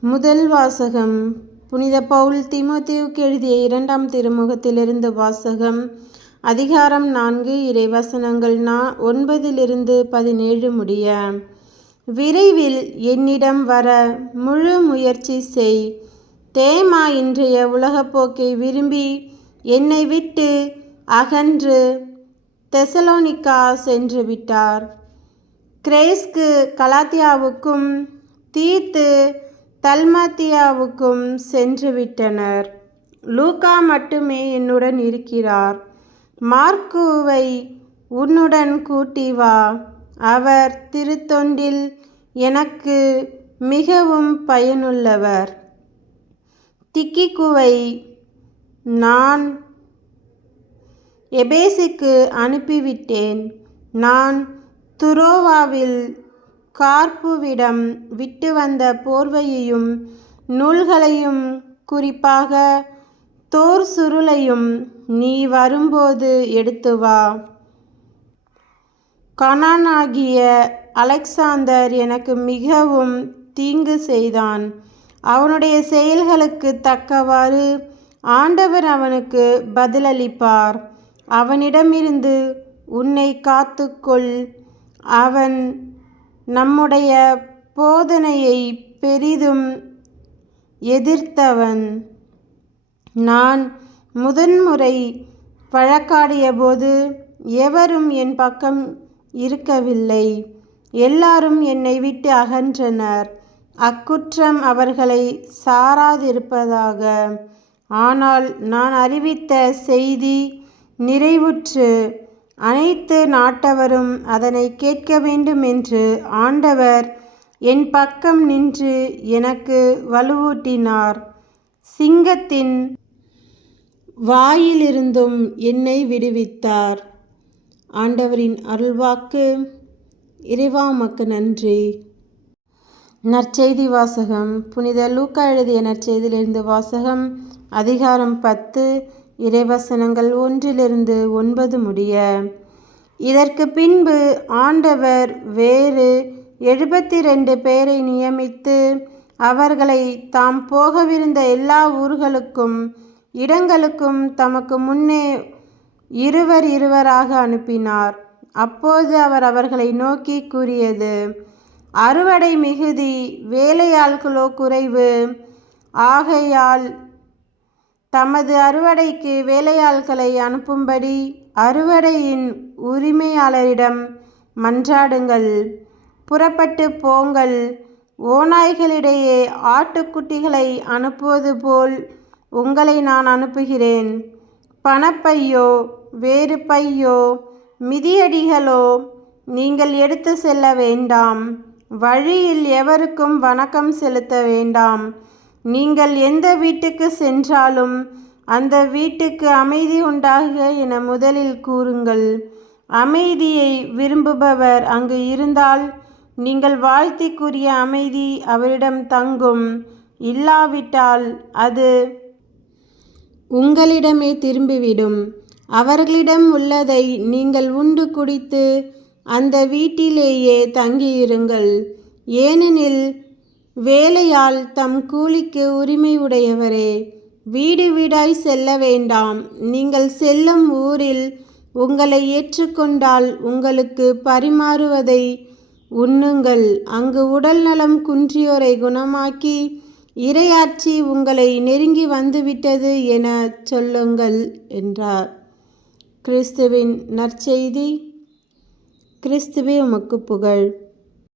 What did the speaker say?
முதல் வாசகம். புனித பவுல் திமுத்தியுக்கு எழுதிய இரண்டாம் திருமுகத்திலிருந்து வாசகம். அதிகாரம் நான்கு இறைவசனங்கள் நா ஒன்பதிலிருந்து பதினேழு முடிய. விரைவில் என்னிடம் வர முழு முயற்சி செய். தேமா இன்றைய உலகப்போக்கை விரும்பி என்னை விட்டு அகன்று தெசலோனிக்கா சென்று விட்டார். கிரேஸ்கு கலாத்தியாவுக்கும் தீர்த்து தல்மாத்தியாவுக்கும் சென்று விட்டனர் மட்டுமே என்னுடன் இருக்கிறார். மார்க்குவை உன்னுடன் கூட்டி வா. அவர் திருத்தொண்டில் எனக்கு மிகவும் பயனுள்ளவர். திக்கிக்குவை நான் எபேசுக்கு அனுப்பிவிட்டேன். நான் துரோவாவில் கார்ப்புவிடம் விட்டு வந்த போர்வையையும் நூல்களையும் குறிப்பாக தோர் சுருளையும் நீ வரும்போது எடுத்து வா. கணானாகிய அலெக்சாந்தர் எனக்கு மிகவும் தீங்கு செய்தான். அவனுடைய செயல்களுக்கு தக்கவாறு ஆண்டவர் அவனுக்கு பதிலளிப்பார். அவனிடமிருந்து உன்னை காத்துக்கொள். அவன் நம்முடைய போதனையை பெரிதும் எதிர்த்தவன். நான் முதன்முறை வழக்காடியபோது எவரும் என் பக்கம் இருக்கவில்லை. எல்லாரும் என்னை விட்டு அகன்றனர். அக்குற்றம் அவர்களை சாராதிருப்பதாக. ஆனால் நான் அறிவித்த செய்தி நிறைவுற்று அனைத்து நாட்டவரும் அதனை கேட்க வேண்டும் என்று ஆண்டவர் என் பக்கம் நின்று எனக்கு வலுவூட்டினார். சிங்கத்தின் வாயிலிருந்தும் என்னை விடுவித்தார். ஆண்டவரின் அருள்வாக்கு இறைவா மக்கு நன்றி. நற்செய்தி வாசகம் புனித லூக்கா எழுதிய நற்செய்தியிலிருந்து வாசகம் அதிகாரம் பத்து இறைவசனங்கள் ஒன்றிலிருந்து ஒன்பது முடிய. இதற்கு பின்பு ஆண்டவர் வேறு எழுபத்தி ரெண்டு பேரை நியமித்து அவர்களை தாம் போகவிருந்த எல்லா ஊர்களுக்கும் இடங்களுக்கும் தமக்கு முன்னே இருவர் இருவராக அனுப்பினார். அப்போது அவர் அவர்களை நோக்கி கூறியது அறுவடை மிகுதி வேலையாள்களோ குறைவு. ஆகையால் தமது அறுவடைக்கு வேலையாள்களை அனுப்பும்படி அறுவடையின் உரிமையாளரிடம் மன்றாடுங்கள். புறப்பட்டு போங்கள். ஓநாய்களிடையே ஆட்டுக்குட்டிகளை அனுப்புவது போல் உங்களை நான் அனுப்புகிறேன். பணப்பையோ வேறு பையோ மிதியடிகளோ நீங்கள் எடுத்து செல்ல வேண்டாம். வழியில் எவருக்கும் வணக்கம் செலுத்த வேண்டாம். நீங்கள் எந்த வீட்டுக்கு சென்றாலும் அந்த வீட்டுக்கு அமைதி உண்டாக என முதலில் கூறுங்கள். அமைதியை விரும்புபவர் அங்கு இருந்தால் நீங்கள் வாழ்த்திக்குரிய அமைதி அவரிடம் தங்கும். இல்லாவிட்டால் அது உங்களிடமே திரும்பிவிடும். அவர்களிடம் உள்ளதை நீங்கள் உண்டு குடித்து அந்த வீட்டிலேயே தங்கியிருங்கள். ஏனெனில் வேலையால் தம் கூலிக்கு உரிமை உடையவரே வீடு வீடாய் செல்ல வேண்டாம். நீங்கள் செல்லும் ஊரில் உங்களை ஏற்றுக்கொண்டால் உங்களுக்கு பரிமாறுவதை உண்ணுங்கள். அங்கு உடல் நலம் குன்றியோரை குணமாக்கி இரையாட்சி உங்களை நெருங்கி வந்துவிட்டது என சொல்லுங்கள் என்றார். கிறிஸ்துவின் நற்செய்தி. கிறிஸ்துவே உமக்கு புகழ்.